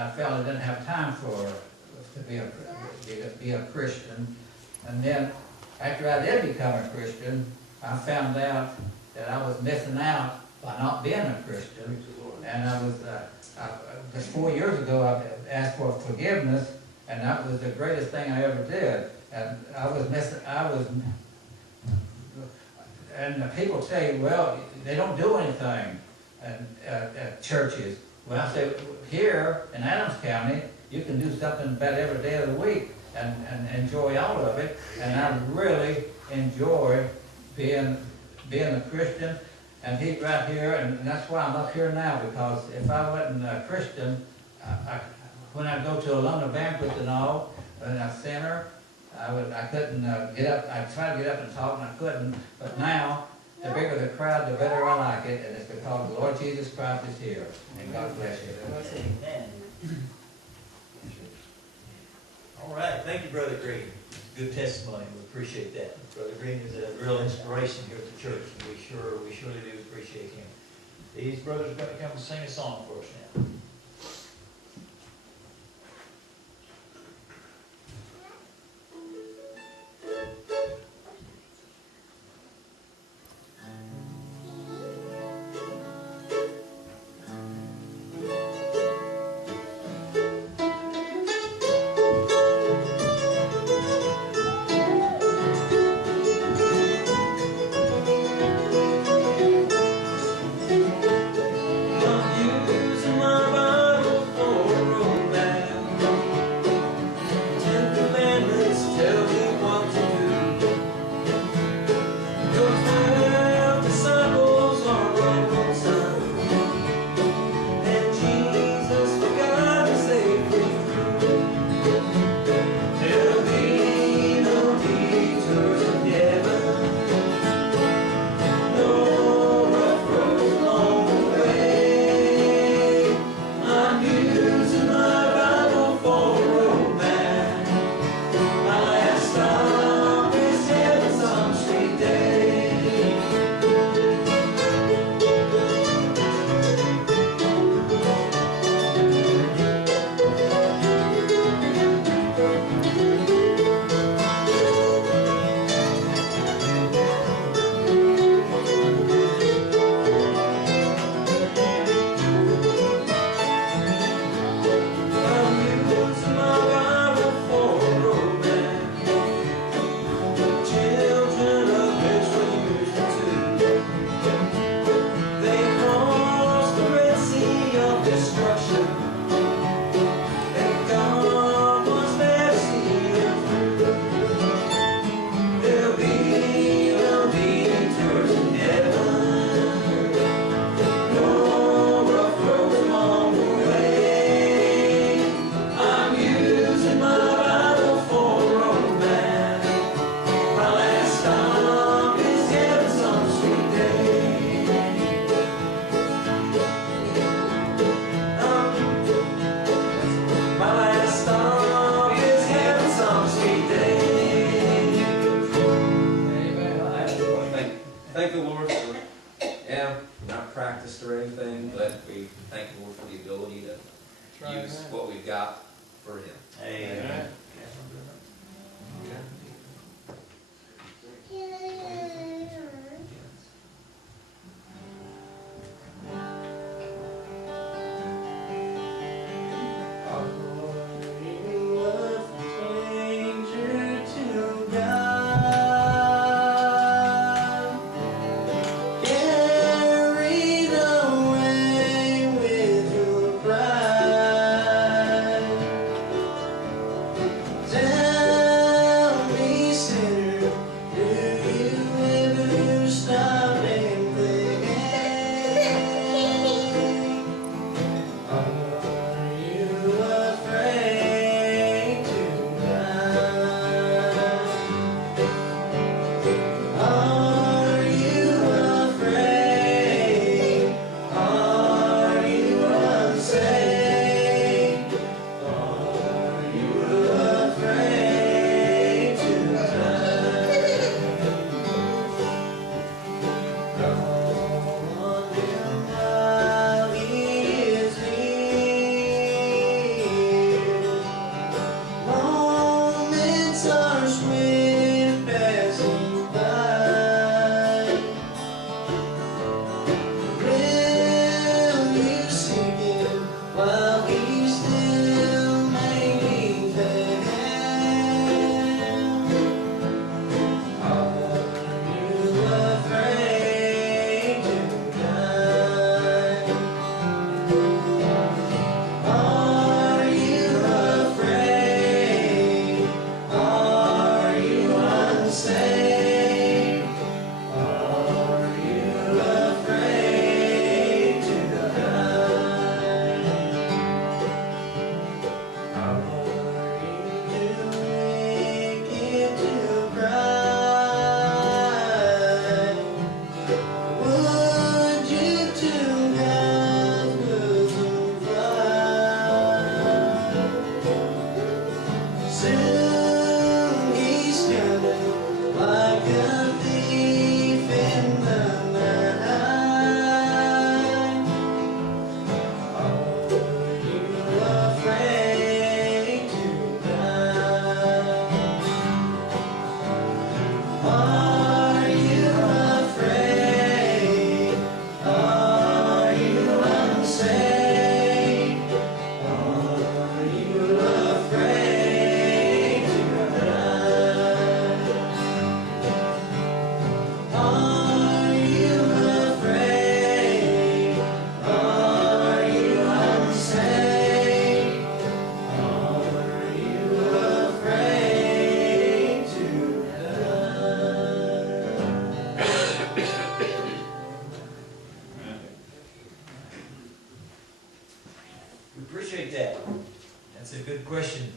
I felt I didn't have time to be a Christian. And then after I did become a Christian, I found out that I was missing out by not being a Christian. And I was, just 4 years ago, I asked for forgiveness, and that was the greatest thing I ever did. And and people say, well, they don't do anything at churches. Well, I say, here in Adams County, you can do something about every day of the week and enjoy all of it. And I really enjoy being a Christian. And he's right here, and that's why I'm up here now, because if I wasn't a Christian, when I go to alumni banquets and all, in a center, I couldn't get up. I tried to get up and talk, and I couldn't. But now, the bigger the crowd, the better I like it, and it's because the Lord Jesus Christ is here. And God bless you. Amen. All right, thank you, Brother Green. Good testimony. We appreciate that. Brother Green is a real inspiration here at the church, and we surely do appreciate him. These brothers are going to come and sing a song for us now. Down Appreciate that. That's a good question.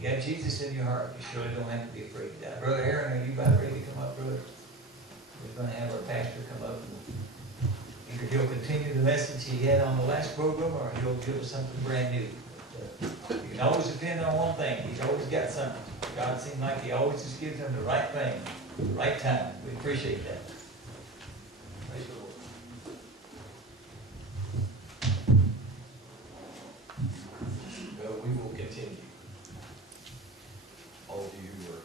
You got Jesus in your heart, you surely don't have to be afraid to die. Brother Aaron, are you about ready to come up, brother? We're going to have our pastor come up. And either he'll continue the message he had on the last program, or he'll give us something brand new. But, you can always depend on one thing. He's always got something. God seems like he always just gives him the right thing, the right time. We appreciate that. Praise the Lord. Well, we will continue. All of you who are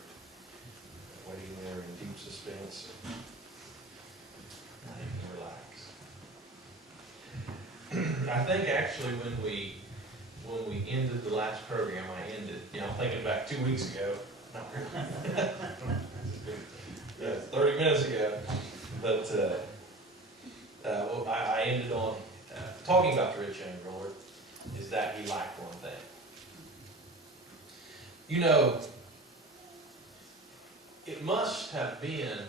waiting there in deep suspense, you can relax. I think actually when we ended the last program, I'm thinking back 2 weeks ago. Yeah, 30 minutes ago. But I ended on talking about the rich young ruler, is that he lacked one thing. You know, it must have been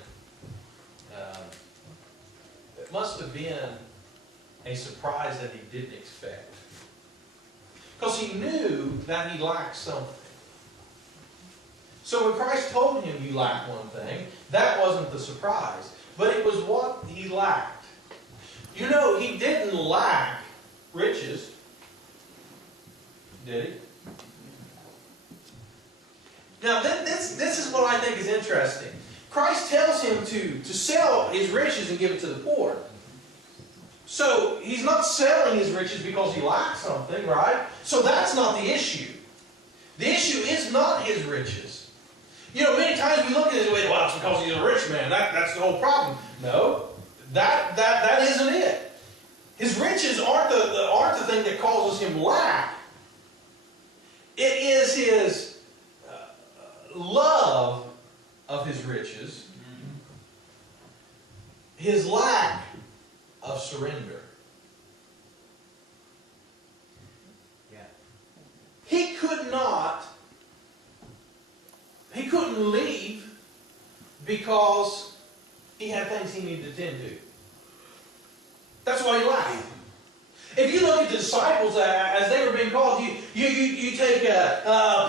a surprise that he didn't expect. Because he knew that he lacked something. So when Christ told him you lack one thing, that wasn't the surprise, but it was what he lacked. You know, he didn't lack riches, did he? Now, this is what I think is interesting. Christ tells him to sell his riches and give it to the poor. So, he's not selling his riches because he lacks something, right? So that's not the issue. The issue is not his riches. You know, many times we look at it and say, well, it's because he's a rich man. That's the whole problem. No, that isn't it. His riches aren't the thing that causes him lack. It is his love of his riches, his lack of surrender. Yeah. He couldn't leave because he had things he needed to tend to. That's why he lacked. If you look at the disciples as they were being called, you take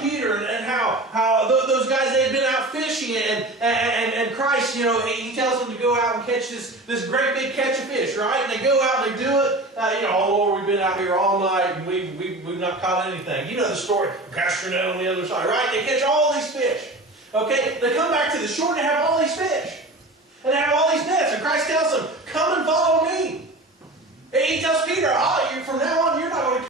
Peter and how those guys, they had been out fishing and Christ, he tells them to go out and catch this great big catch of fish, right? And they go out and they do it. Oh Lord, we've been out here all night and we've not caught anything. You know the story. Casting it on the other side, right? They catch all these fish. Okay, they come back to the shore and they have all these fish. And they have all these nets. And Christ tells them, come and follow me. He tells Peter, from now on, you're not going to